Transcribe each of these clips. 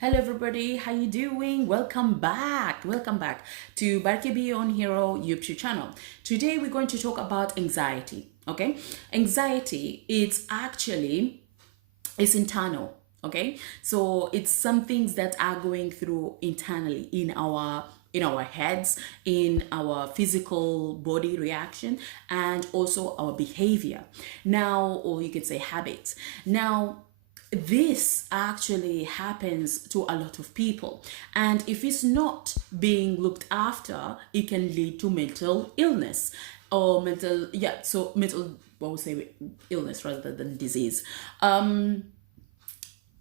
Hello everybody, how you doing? Welcome back to BeYourOwnHero YouTube channel. Today we're going to talk about anxiety. Okay, anxiety it's internal. Okay, so it's some things that are going through internally in our heads, in our physical body reaction, and also our behavior. Now, or you could say habits. Now, this actually happens to a lot of people, and if it's not being looked after, it can lead to mental illness or mental, what would say, illness rather than disease.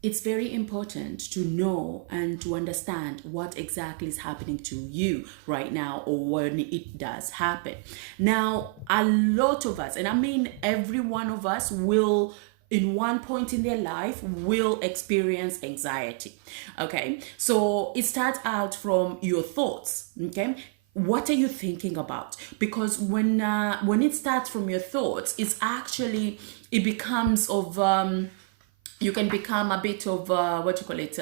It's very important to know and to understand what exactly is happening to you right now, or when it does happen. Now, a lot of us, and I mean every one of us, will in one point in their life will experience anxiety. Okay, so it starts out from your thoughts. Okay, what are you thinking about? Because when it starts from your thoughts, it becomes of you can become a bit of what you call it,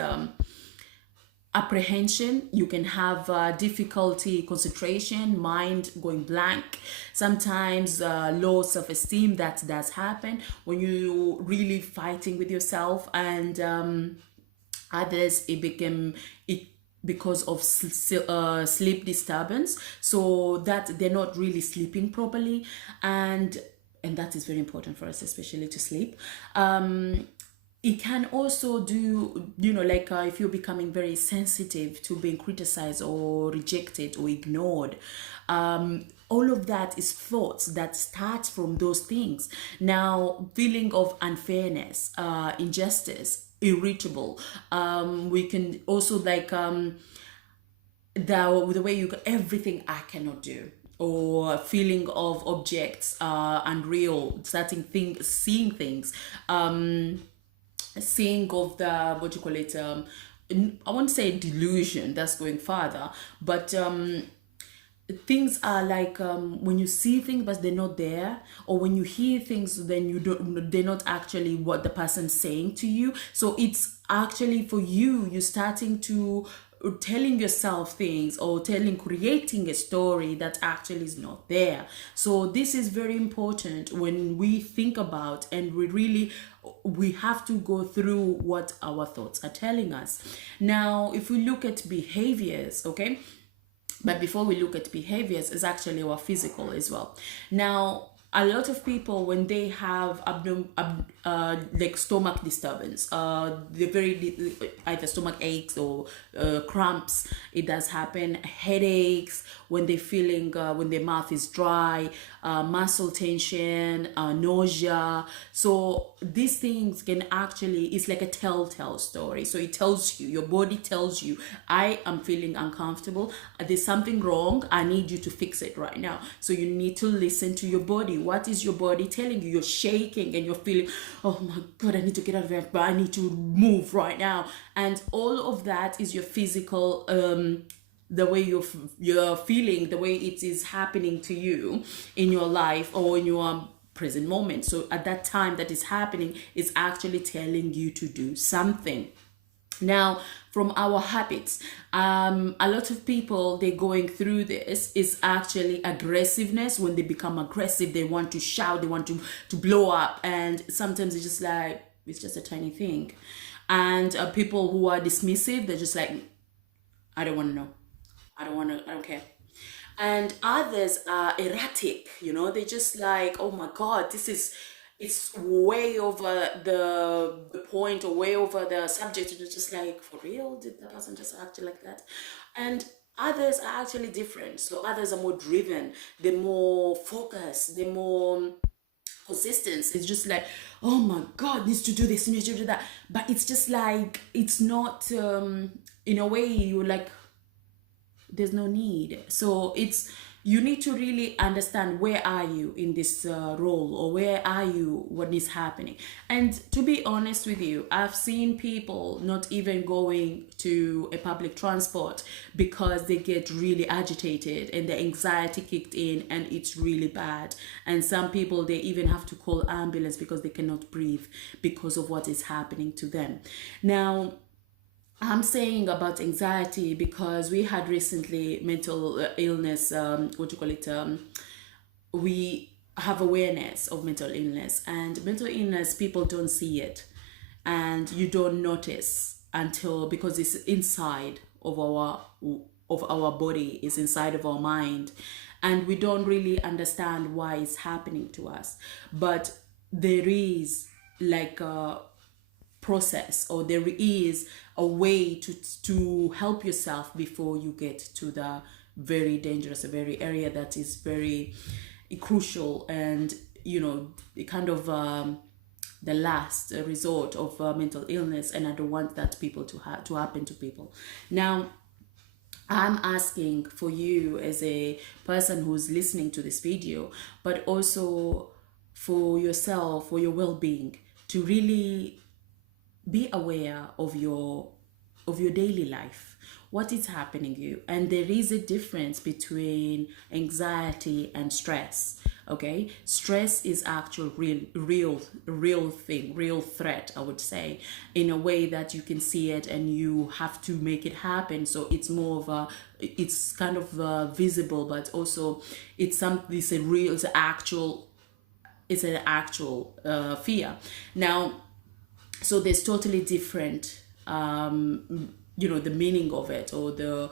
apprehension. You can have difficulty concentration, mind going blank, sometimes low self-esteem. That does happen when you really fighting with yourself. And others, it because of sleep disturbance, so that they're not really sleeping properly, and that is very important for us, especially to sleep. It can also do, like if you're becoming very sensitive to being criticized or rejected or ignored. All of that is thoughts that start from those things. Now, feeling of unfairness, injustice, irritable. We can also, like, the way you everything I cannot do, or feeling of objects unreal, seeing things, seeing of the, what you call it, I won't say delusion, that's going further, but things are like, when you see things but they're not there, or when you hear things, then they're not actually what the person's saying to you. So it's actually for you, you're starting to telling yourself things, or creating a story that actually is not there. So this is very important when we think about, and we have to go through what our thoughts are telling us. Now, if we look at behaviors, okay, but before we look at behaviors, is actually our physical as well. Now, a lot of people, when they have like stomach disturbance, either stomach aches or cramps, it does happen. Headaches, when they're feeling, when their mouth is dry, muscle tension, nausea. So these things can actually, it's like a telltale story. So it tells you, your body tells you, I am feeling uncomfortable, there's something wrong, I need you to fix it right now. So you need to listen to your body. What is your body telling you? You're shaking and you're feeling, oh my God, I need to get out of bed, but I need to move right now. And all of that is your physical, the way you're feeling, the way it is happening to you in your life or in your present moment. So at that time that is happening, it's actually telling you to do something. Now, from our habits, a lot of people, they're going through this, is actually aggressiveness. When they become aggressive, they want to shout, they want to blow up, and sometimes it's just like, it's just a tiny thing. And people who are dismissive, they're just like, I don't want to know, I don't care. And others are erratic, they just like, oh my God, it's way over the point, or way over the subject. It's just like, for real, did that person just act like that? And others are actually different. So others are more driven, they're more focused, they're more consistent. It's just like, oh my God, needs to do this, needs to do that. But it's just like, it's not, in a way, you're like, there's no need. So it's, you need to really understand, where are you in this role, or where are you, what is happening. And to be honest with you, I've seen people not even going to a public transport because they get really agitated and the anxiety kicked in, and it's really bad. And some people, they even have to call ambulance because they cannot breathe because of what is happening to them. Now, I'm saying about anxiety because we had recently mental illness, what do you call it? We have awareness of mental illness, and mental illness, people don't see it and you don't notice until, because it's inside of our body, is inside of our mind, and we don't really understand why it's happening to us. But there is like a process, or there is a way to help yourself before you get to the very dangerous, a very area that is very crucial, and kind of the last resort of mental illness, and I don't want that people to happen to people. Now, I'm asking for you as a person who's listening to this video, but also for yourself, for your well-being, to really be aware of your daily life, what is happening to you. And there is a difference between anxiety and stress. Okay, stress is actual real thing, real threat, I would say, in a way that you can see it and you have to make it happen. So it's more of a, it's kind of visible, but also it's something, it's a real, it's an actual fear. Now, so there's totally different the meaning of it, or the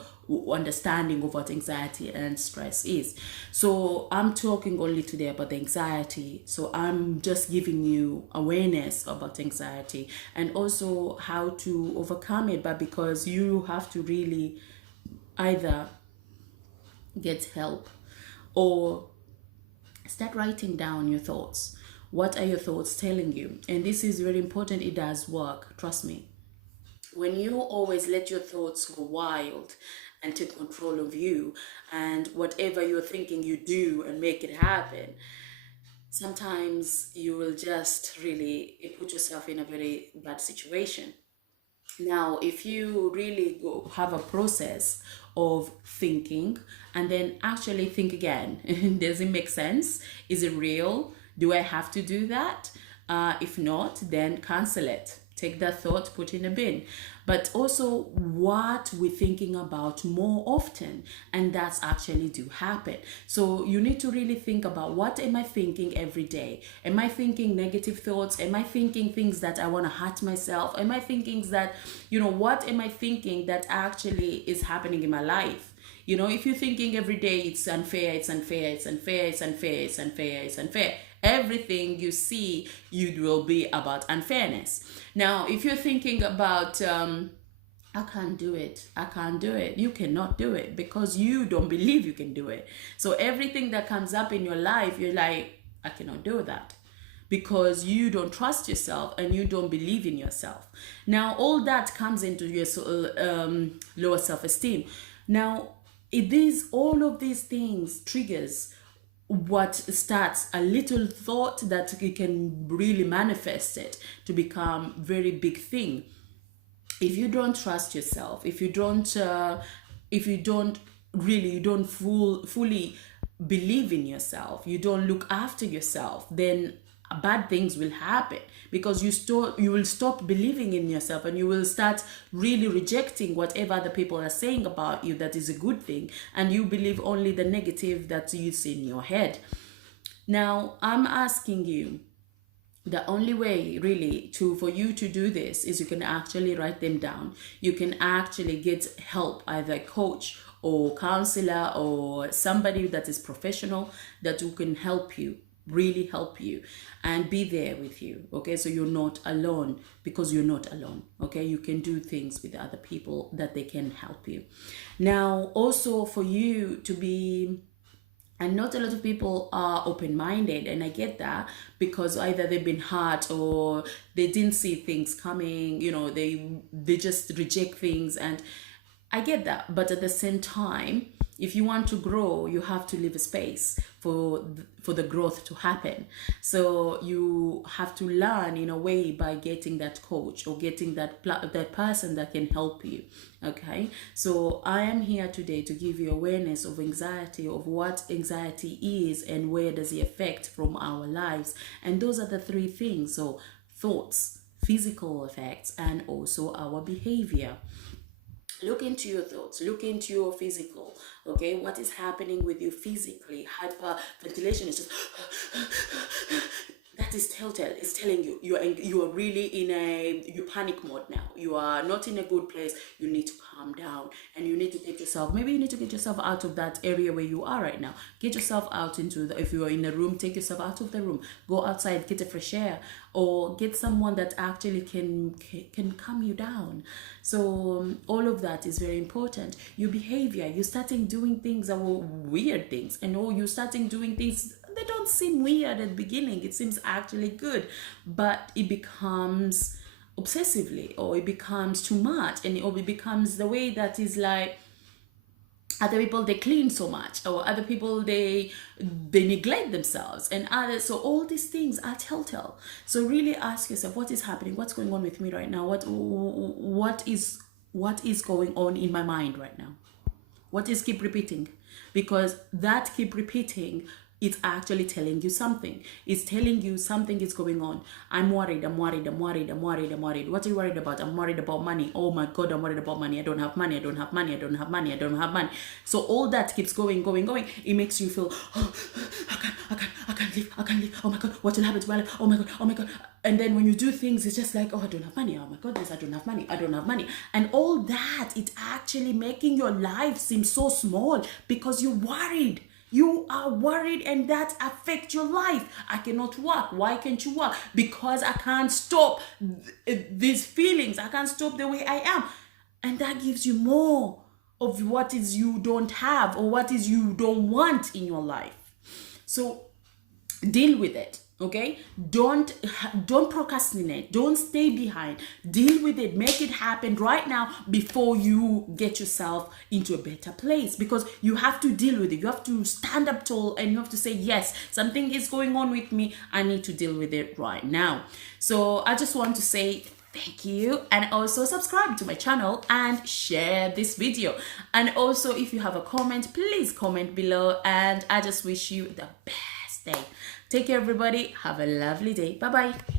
understanding of what anxiety and stress is. So I'm talking only today about the anxiety, so I'm just giving you awareness about anxiety and also how to overcome it. But because you have to really either get help or start writing down your thoughts. What are your thoughts telling you? And this is very important. It does work, trust me. When you always let your thoughts go wild and take control of you, and whatever you're thinking, you do and make it happen, sometimes you will just really put yourself in a very bad situation. Now, if you really go have a process of thinking and then actually think again, does it make sense? Is it real? Do I have to do that? If not, then cancel it. Take that thought, put in a bin. But also what we're thinking about more often, and that's actually do happen. So you need to really think about, what am I thinking every day? Am I thinking negative thoughts? Am I thinking things that I want to hurt myself? Am I thinking that, what am I thinking that actually is happening in my life? If you're thinking every day it's unfair, it's unfair, it's unfair, it's unfair, it's unfair, it's unfair, everything you see, you will be about unfairness. Now, if you're thinking about, I can't do it, I can't do it, you cannot do it because you don't believe you can do it. So everything that comes up in your life, you're like, I cannot do that, because you don't trust yourself and you don't believe in yourself. Now, all that comes into your lower self-esteem. Now, it is all of these things triggers what starts a little thought that it can really manifest it to become very big thing. If you don't trust yourself, if you don't really, you don't fully believe in yourself, you don't look after yourself, then bad things will happen, because you will stop believing in yourself, and you will start really rejecting whatever the people are saying about you that is a good thing, and you believe only the negative that you see in your head. Now, I'm asking you, the only way really for you to do this is you can actually write them down. You can actually get help, either a coach or counselor or somebody that is professional that who can help you, really help you and be there with you. Okay, so you're not alone, because you're not alone. Okay, you can do things with other people that they can help you. Now, also for you to be, and not a lot of people are open-minded, and I get that, because either they've been hurt or they didn't see things coming, they just reject things, and I get that. But at the same time, if you want to grow, you have to leave a space for the growth to happen. So you have to learn in a way by getting that coach or getting that person that can help you. Okay, so I am here today to give you awareness of anxiety, of what anxiety is and where does it affect from our lives. And those are the three things. So thoughts, physical effects and also our behavior. Look into your thoughts, look into your physical. Okay, what is happening with you physically? Hyperventilation is just that is telltale. It's telling you you are really in you panic mode now. You are not in a good place. You need to calm down, and you need to take yourself, maybe you need to get yourself out of that area where you are right now. Get yourself out into if you are in a room, take yourself out of the room, go outside, get a fresh air, or get someone that actually can calm you down. So all of that is very important. Your behavior, you're starting doing things that were weird things, and you're starting doing things, they don't seem weird at the beginning. It seems actually good, but it becomes obsessively, or it becomes too much, and it becomes the way that is like other people, they clean so much, or other people, they neglect themselves, and others. So all these things are telltale. So really ask yourself, what is happening? What's going on with me right now? What is going on in my mind right now? What is keep repeating? Because that keep repeating, it's actually telling you something. It's telling you something is going on. I'm worried, I'm worried, I'm worried, I'm worried, I'm worried. What are you worried about? I'm worried about money. Oh my God, I'm worried about money. I don't have money, I don't have money, I don't have money, I don't have money. So all that keeps going. It makes you feel, oh, I can't live. Oh my God, what will happen to my life? Oh my God. And then when you do things, it's just like, oh, I don't have money. Oh my goodness, I don't have money. And all that, it's actually making your life seem so small because you're worried. You are worried, and that affects your life. I cannot work. Why can't you work? Because I can't stop these feelings. I can't stop the way I am. And that gives you more of what is you don't have, or what is you don't want in your life. So deal with it. Okay, don't procrastinate, don't stay behind, deal with it, make it happen right now before you get yourself into a better place, because you have to deal with it. You have to stand up tall, and you have to say, yes, something is going on with me, I need to deal with it right now. So I just want to say thank you, and also subscribe to my channel and share this video. And also, if you have a comment, please comment below, and I just wish you the best day. Take care, everybody. Have a lovely day. Bye bye.